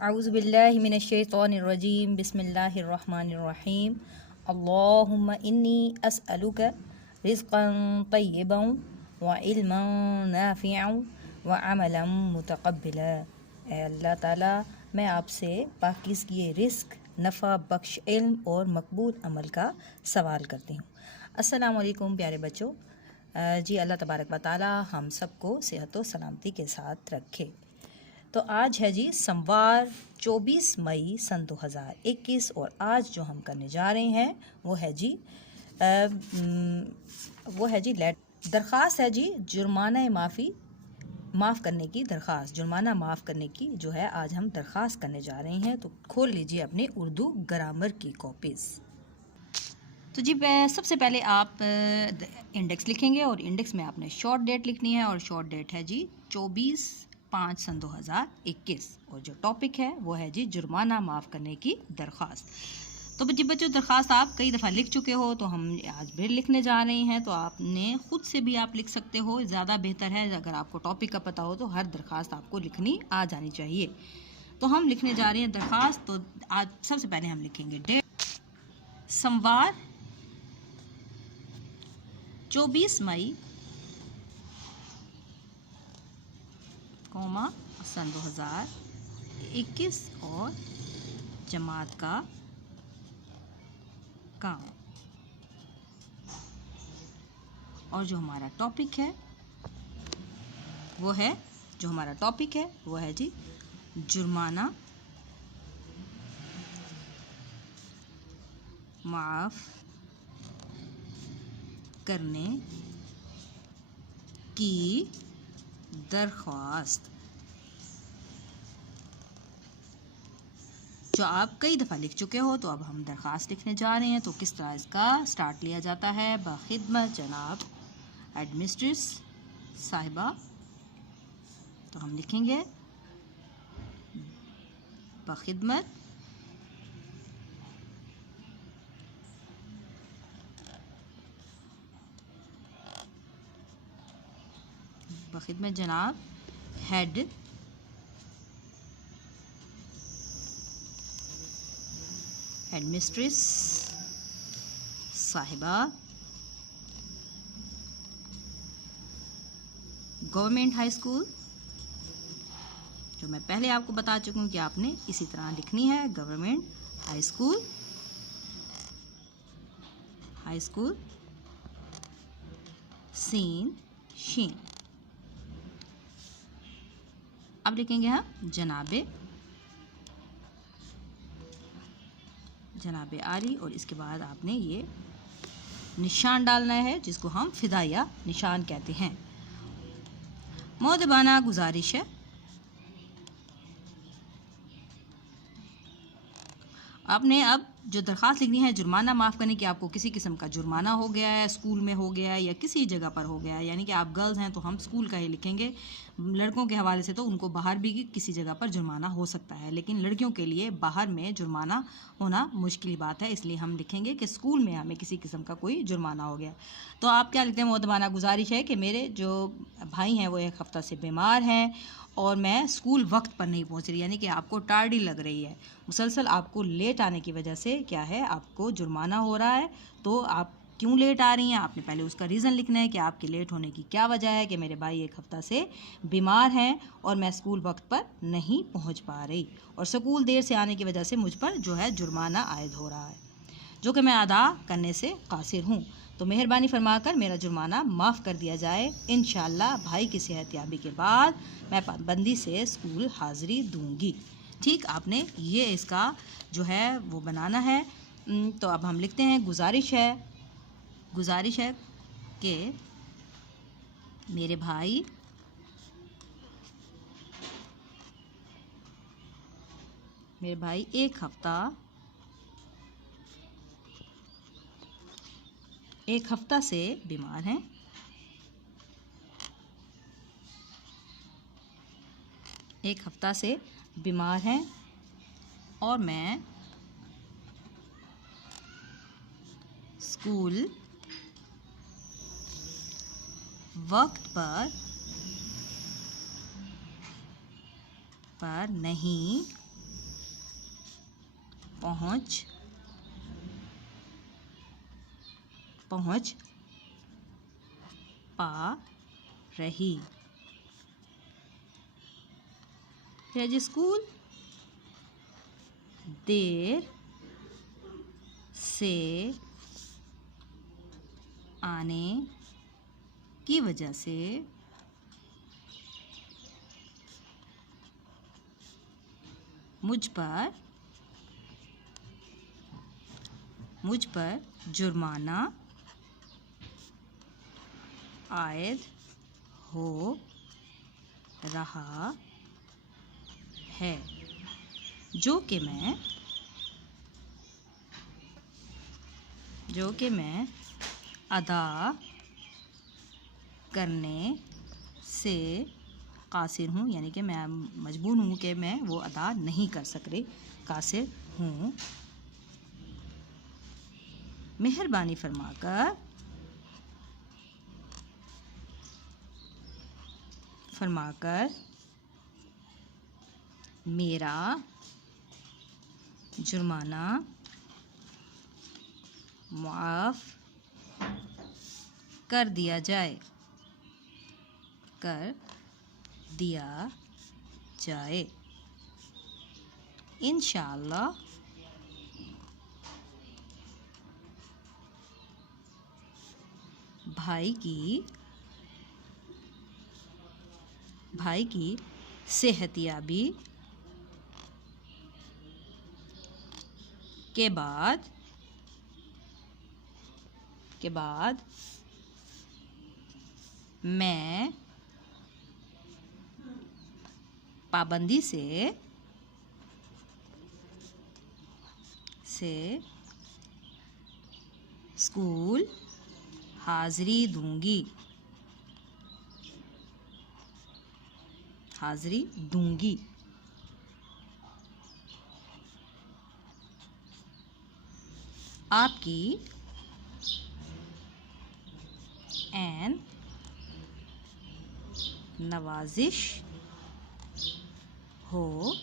औज़ुबिल्लाहिमिनश्शैतानिर्रजीम बिस्मिल्लाहिर्रहमानिर्रहीम अल्लाहुम्मा इन्नी अस्अलुका रिज़्क़न तय्यिबन व इल्मन नाफ़िअन व अमलन मुतक़ब्बिला। ऐ अल्लाह ताला, मैं आपसे पाकीज़गी रिज़्क़, नफ़ा बख्श इल्म और मकबूल अमल का सवाल करती हूँ। अस्सलामु अलैकुम प्यारे बच्चों। जी अल्लाह तबारक व तआला हम सबको सेहत व सलामती के साथ रखे। तो आज है जी सोमवार 24 मई सन 2021 और आज जो हम करने जा रहे हैं वो है जी दरख्वास्त है जी जुर्माना माफ़ करने की दरख्वास्त। जुर्माना माफ़ करने की जो है आज हम दरख्वास्त करने जा रहे हैं। तो खोल लीजिए अपने उर्दू ग्रामर की कॉपीज़। तो जी सबसे पहले आप इंडेक्स लिखेंगे और इंडेक्स में आपने शॉर्ट डेट लिखनी है और शॉर्ट डेट है जी 24/5 सन 2021 और जो टॉपिक है वो है जी जुर्माना माफ़ करने की दरख्वास्त। तो जी बच्चों, दरख्वास्त आप कई दफ़ा लिख चुके हो तो हम आज फिर लिखने जा रहे हैं। तो आपने ख़ुद से भी आप लिख सकते हो, ज़्यादा बेहतर है अगर आपको टॉपिक का पता हो तो हर दरख्वास्त आपको लिखनी आ जानी चाहिए। तो हम लिखने जा रहे हैं दरख्वास्त। तो आज सबसे पहले हम लिखेंगे डेट सोमवार 24 मई सन 2021 और जमात का काम। और जो हमारा टॉपिक है वो है जी जुर्माना माफ़ करने की दरख्वास्त, जो आप कई दफ़ा लिख चुके हो। तो अब हम दरख्वास्त लिखने जा रहे हैं। तो किस तरह इसका स्टार्ट लिया जाता है? बखिदमत जनाब एडमिनिस्ट्रेस साहिबा। तो हम लिखेंगे बखिदमत जनाब हेड एडमिनिस्ट्रेस साहिबा, गवर्नमेंट हाई स्कूल। जो मैं पहले आपको बता चुकी हूँ कि आपने इसी तरह लिखनी है, गवर्नमेंट हाई स्कूल सीन शीन। अब लिखेंगे हम जनाबे आली और इसके बाद आपने ये निशान डालना है जिसको हम फिदाया निशान कहते हैं। मोदबाना गुजारिश है, आपने अब जो दरख्वास्त लिखनी है जुर्माना माफ़ करने की, आपको किसी किस्म का जुर्माना हो गया है, स्कूल में हो गया है या किसी जगह पर हो गया है, यानी कि आप गर्ल्स हैं तो हम स्कूल का ही लिखेंगे। लड़कों के हवाले से तो उनको बाहर भी किसी जगह पर जुर्माना हो सकता है, लेकिन लड़कियों के लिए बाहर में जुर्माना होना मुश्किल बात है, इसलिए हम लिखेंगे कि स्कूल में हमें किसी किस्म का कोई जुर्माना हो गया। तो आप क्या लिखते हैं? मोदबाना गुजारिश है कि मेरे जो भाई हैं वो एक हफ़्ता से बीमार हैं और मैं स्कूल वक्त पर नहीं पहुंच रही, यानी कि आपको टार्डी लग रही है, मुसलसल आपको लेट आने की वजह से क्या है, आपको जुर्माना हो रहा है। तो आप क्यों लेट आ रही हैं, आपने पहले उसका रीज़न लिखना है कि आपके लेट होने की क्या वजह है। कि मेरे भाई एक हफ़्ता से बीमार हैं और मैं स्कूल वक्त पर नहीं पहुंच पा रही और स्कूल देर से आने की वजह से मुझ पर जो है जुर्माना आयद हो रहा है, जो कि मैं अदा करने से कासिर हूँ। तो मेहरबानी फरमाकर मेरा जुर्माना माफ़ कर दिया जाए। इंशाअल्लाह भाई की सेहतयाबी के बाद मैं पाबंदी से स्कूल हाज़िरी दूँगी। ठीक, आपने ये इसका जो है वो बनाना है। तो अब हम लिखते हैं गुजारिश है कि मेरे भाई एक हफ्ता से बीमार हैं। और मैं स्कूल वक्त पर नहीं पहुँच पा रही है जी। स्कूल देर से आने की वजह से मुझ पर जुर्माना आयद हो रहा है, जो कि मैं अदा करने से कासिर हूँ, यानी कि मैं मजबूर हूँ कि मैं वो अदा नहीं कर सक रही, कासिर हूँ। मेहरबानी फरमाकर मेरा जुर्माना मुआफ़ कर दिया जाए। इंशाअल्लाह भाई की सेहतियाबी के बाद मैं पाबंदी से स्कूल हाज़िरी दूंगी। आपकी एन नवाजिश होगी।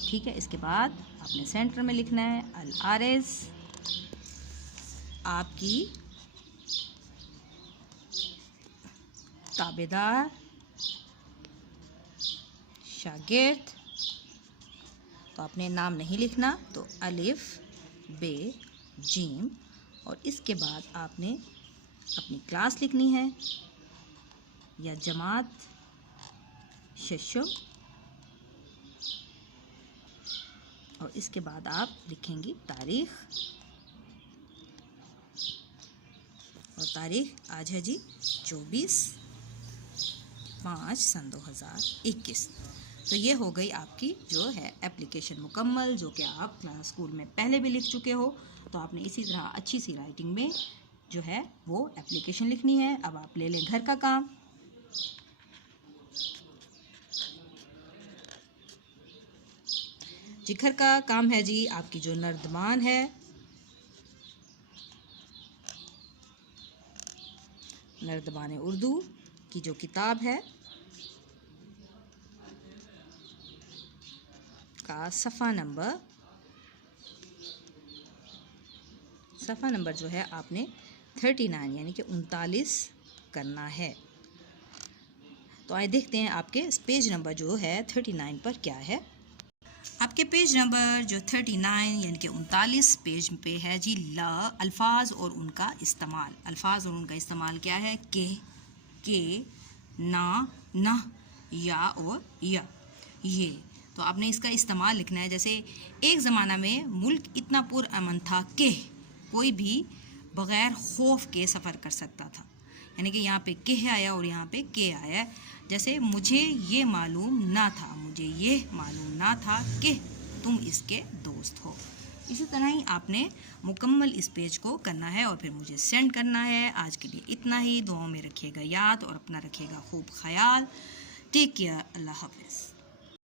ठीक है, इसके बाद आपने सेंटर में लिखना है अल आरिज़ आपकी ताबेदार शागिर्द। तो आपने नाम नहीं लिखना, तो अलिफ बे जीम, और इसके बाद आपने अपनी क्लास लिखनी है या जमात शशो, और इसके बाद आप लिखेंगी तारीख़, और तारीख़ आज है जी 24/5/2021। तो ये हो गई आपकी जो है एप्लीकेशन मुकम्मल, जो कि आप क्लास स्कूल में पहले भी लिख चुके हो। तो आपने इसी तरह अच्छी सी राइटिंग में जो है वो एप्लीकेशन लिखनी है। अब आप ले लें घर का काम। जी, घर का काम है जी आपकी जो नर्दमान है, नर्दमान उर्दू की जो किताब है का सफ़ा नंबर जो है आपने 39 यानी कि 39 करना है। तो आइए देखते हैं आपके पेज नंबर जो है 39 पर क्या है। आपके पेज नंबर जो 39 यानी कि 39 पेज पे है जी अल्फाज और उनका इस्तेमाल। अल्फाज और उनका इस्तेमाल क्या है? के, ना, या और या, ये। तो आपने इसका इस्तेमाल लिखना है। जैसे एक ज़माना में मुल्क इतना पुरअमन था कि कोई भी बग़ैर खौफ के सफ़र कर सकता था, यानी कि यहाँ पे के आया और यहाँ पे के आया। जैसे मुझे ये मालूम ना था कि तुम इसके दोस्त हो। इसी तरह ही आपने मुकम्मल इस पेज को करना है और फिर मुझे सेंड करना है। आज के लिए इतना ही। दुआओं में रखिएगा याद और अपना रखिएगा खूब ख्याल। Take care. अल्लाह हाफ़िज़।